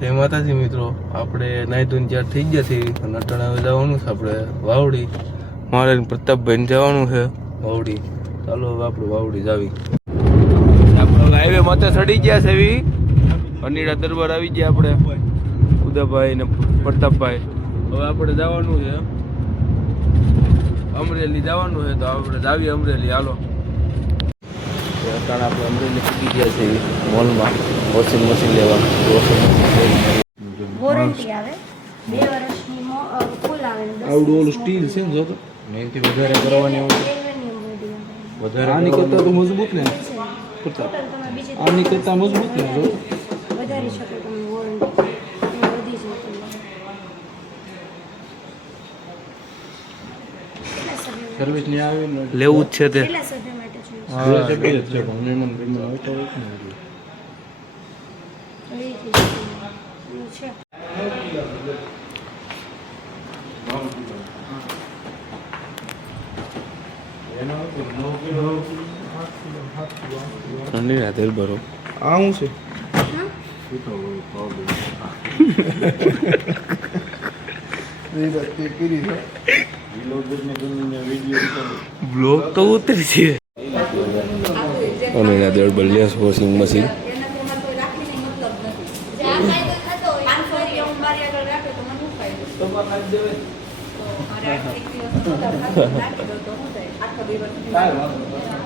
જય માતાજી મિત્રો, આપણે નાઈ ધોઈને તૈયાર થઈ ગયા છીએ અને અટાણે હવે જવાનું છે આપણે વાવડી. મારે પ્રતાપભાઈને જવાનું છે વાવડી. ચાલો હવે આપણે વાવડી જાવી. આપણે હાઈવે માથે ચડી ગયા છે એવી અનીડા દરબાર આવી ગયા આપણે ઉદયભાઈ ને પ્રતાપભાઈ. હવે આપણે જવાનું છે અમરેલી જવાનું છે, તો આપણે જાવીએ અમરેલી. હાલો અટાણે આપણે અમરેલી પૂકી ગયા છે મોલમાં વોશિંગ મશીન લેવા. વોરંટી આવે 2 વર્ષની ફૂલ આવે. આવડું ઓલું સ્ટીલ છે ને, જો તો મેનથી વધારે કરવાની હોય વધારે આની કરતાં તો મજબૂત ને, આની કરતાં મજબૂત ને, જો વધારી શકો તમે વોરંટી વધી જાય. સર્વિસ નહીં આવી ને લેવું જ છે તે. કેટલા સભ્ય માટે જોઈએ? હા છે બે જ છે પણ મહેમાન પ્રેમમાં હોય તો હોય ને છે. ઠંડી રાતે બરો આ શું છે બ્લોગ તો ઉતરી છે. અને રાતે બલિયાસ વોશિંગ મશીન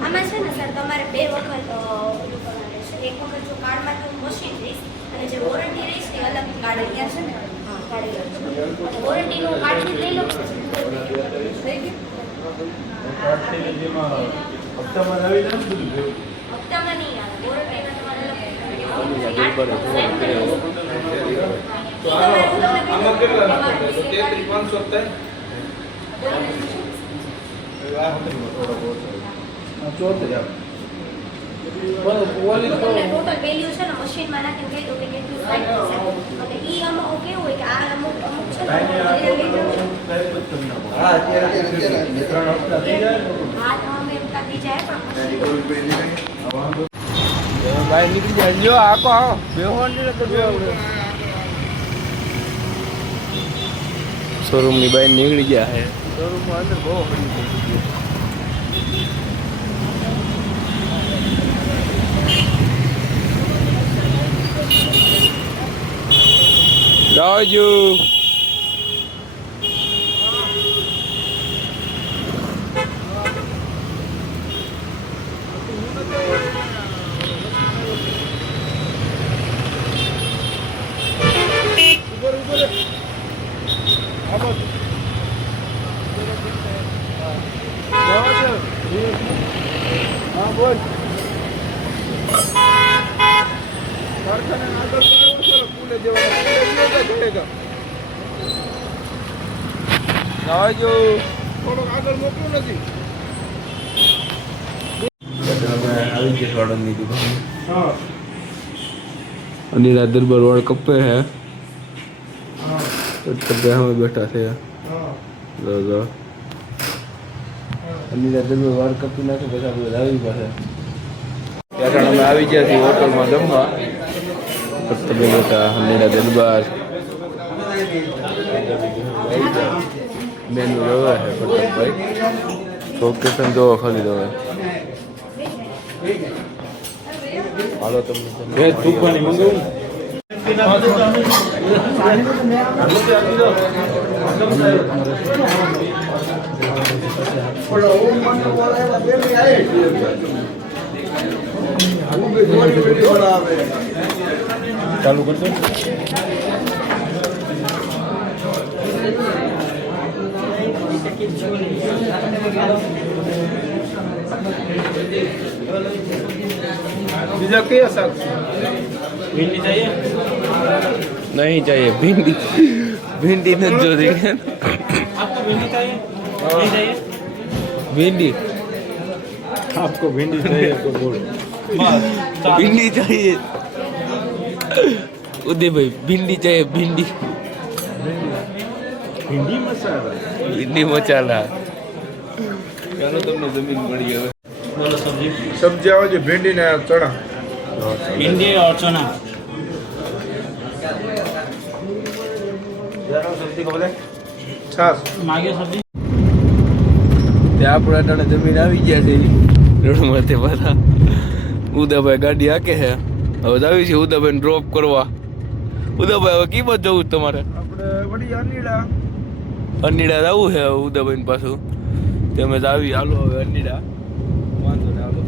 આમાં છે ને સર તમારે 2 વખત ઓલું કરવાનું છે. એક વખત જો કાર્ડમાં તો મશીન રહીશ અને જે વોરંટી રહીશ એ અલગ કાર્ડ અહીંયા છે ને વોરંટીનું કાર્ડ લઈ લો. હપ્તામાં નહીં આવે વોરંટીના તમારે ટોટલ વેલ્યુ છે ને મશીનમાં નાખીને કહી દો કે કેટલું થાય એટલે ઈ અમુક કેવું હોય કે આ અમુક છે ને હા તો અમે એમ કાઢી જાય પણ બહાર નીકળી જાય. લ્યો આખો આવો શોરૂમની બહાર નીકળી ગયા છે. શોરૂમમાં અંદર બહુ ફરી થઈ ગઈ. જાવજો થોડોક આગળ મોકલું નથી. આવી ગયા વાળાની દુકાન. અનિરા દરબાર વાળ કપે હે અમે બેઠા છે. અનિરા દરબાર વાળ કપી નાખે પછી આપણે આવી પાસે ત્યાં અમે આવી ગયા છીએ હોટલમાં જમવા. તમે બેઠા અનિરા દરબાર મેનુ રવા છે પ્રતાપભાઈ. લોકેશન જોવો ખાલી તમે. હાલો તમને બે તુફાની મંગાવું. ચાલુ કરજો. બીજા કયા શાક? भिंडी चाहिए? नहीं चाहिए भिंडी. भिंडी न जो देंगे. आपको भिंडी चाहिए? नहीं चाहिए भिंडी. आपको भिंडी चाहिए तो बोलो. भिंडी चाहिए उदय भाई. भिंडी चाहिए भिंडी. भिंडी मसाला. भिंडी मसाला. ચાલો તમને જમીન મળી હવે. બોલો સબ્જી. સબ્જી આવે છે ભીંડી ને ચણા. भिंडी और चना સબ્જી કો બોલે છાસ मागे सब्जी તે આપણે અટાણે જમીન આવી ગયા છે રણમાંથી પાછા ઉદાભાઈ ગાડી હાકે છે હવે આવી છે ઉદાભાઈ ડ્રોપ કરવા ઉદાભાઈ હવે કી બાજુ જવું છે તમારે આપણે વડી અનીડા અનીડા જવું છે હવે ઉદાભાઈ પાછું તમે જ આવી હાલો હવે અનીડા વાંધો ને હાલો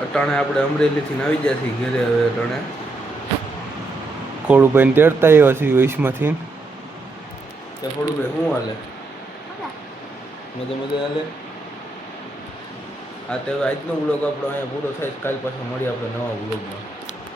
અટાણે આપણે અમરેલીથી આવી ગયા છીએ ઘેરે હવે અટાણે ખોડુભાઈ તેડતા આવ્યા છીએ વૈશમાંથી તો ખોડુભાઈ શું હાલે મજા હાલે હા તો આજનો બ્લોગ આપણો અહીંયા પૂરો થાય કાલ પાછો મળીએ આપણે નવા બ્લોગમાં